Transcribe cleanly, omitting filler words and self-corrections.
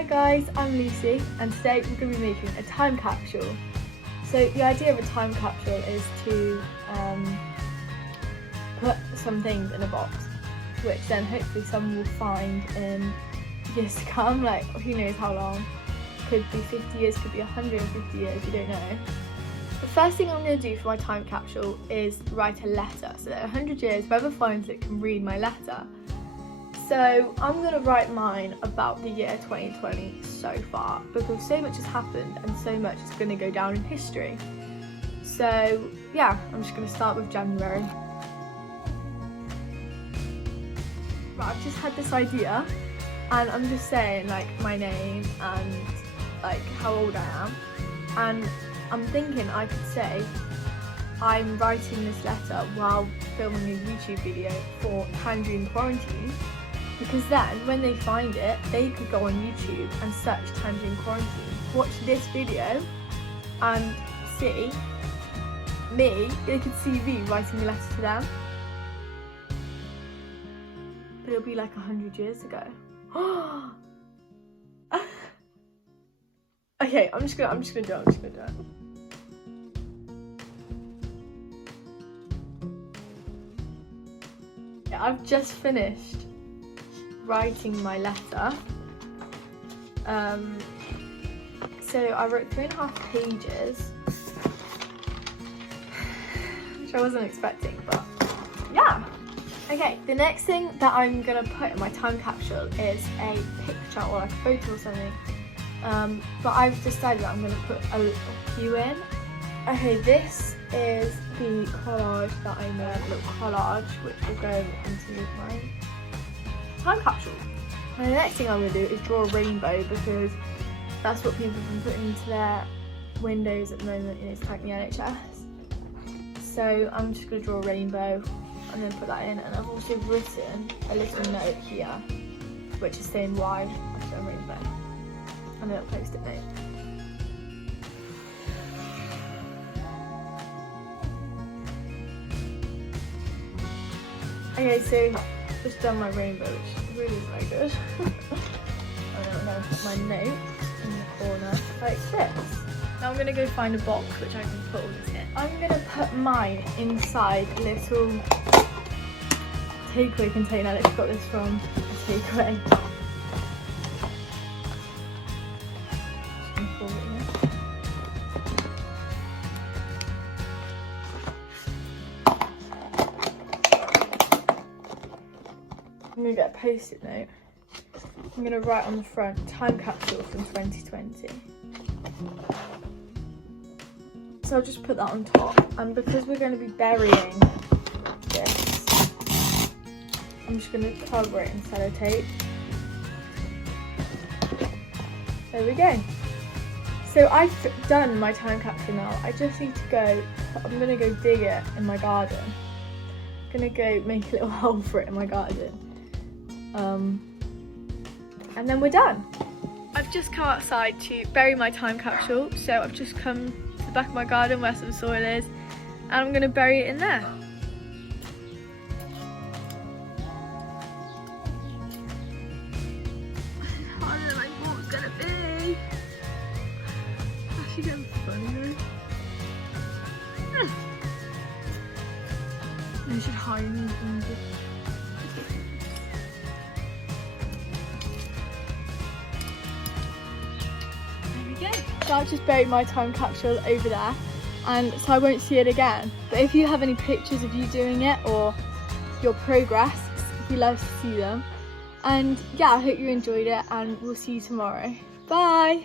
Hi guys, I'm Lucy and today we're going to be making a time capsule. So the idea of a time capsule is to put some things in a box, which then hopefully someone will find in years to come, like who knows how long. Could be 50 years, could be 150 years, you don't know. The first thing I'm going to do for my time capsule is write a letter, so that 100 years whoever finds it can read my letter. So I'm going to write mine about the year 2020 so far, because so much has happened and so much is going to go down in history. So yeah, I'm just going to start with January. Right, I've just had this idea and I'm just saying like my name and like how old I am, and I'm thinking I could say I'm writing this letter while filming a YouTube video for Tangerine quarantine, because then when they find it they could go on YouTube and search Tangerine quarantine, watch this video and see me, they could see me writing a letter to them, but it'll be like 100 years ago. Okay, I'm just gonna do it. Yeah, I've just finished writing my letter. So I wrote 3.5 pages, which I wasn't expecting, but yeah. Okay, the next thing that I'm gonna put in my time capsule is a picture or like a photo or something. But I've decided that I'm gonna put a few in. Okay, this is the collage that I made, a little collage, which will go into my time capsule. And the next thing I'm going to do is draw a rainbow, because that's what people have been putting into their windows at the moment, and it's like the NHS. So I'm just going to draw a rainbow and then put that in, and I've also written a little note here which is saying why I've done a rainbow, and a little post-it note. Okay, so just done my rainbow, which really is very good. And then I'm going to put my note in the corner like this. Now I'm going to go find a box which I can put all this in. I'm going to put mine inside a little takeaway container. I just got this from a takeaway. I'm going to get a post-it note. I'm going to write on the front, time capsule from 2020. So I'll just put that on top. And because we're going to be burying this, I'm just going to cover it in sellotape. There we go. So I've done my time capsule now. I just need to go, I'm going to go dig it in my garden. I'm going to go make a little hole for it in my garden. And then we're done. I've just come outside to bury my time capsule, so I've just come to the back of my garden where some soil is, and I'm going to bury it in there. I don't know what it's going to be. It's actually getting funny though. I should hide in the So I've just buried my time capsule over there, and so I won't see it again. But if you have any pictures of you doing it or your progress, we love to see them. And yeah, I hope you enjoyed it, and we'll see you tomorrow. Bye!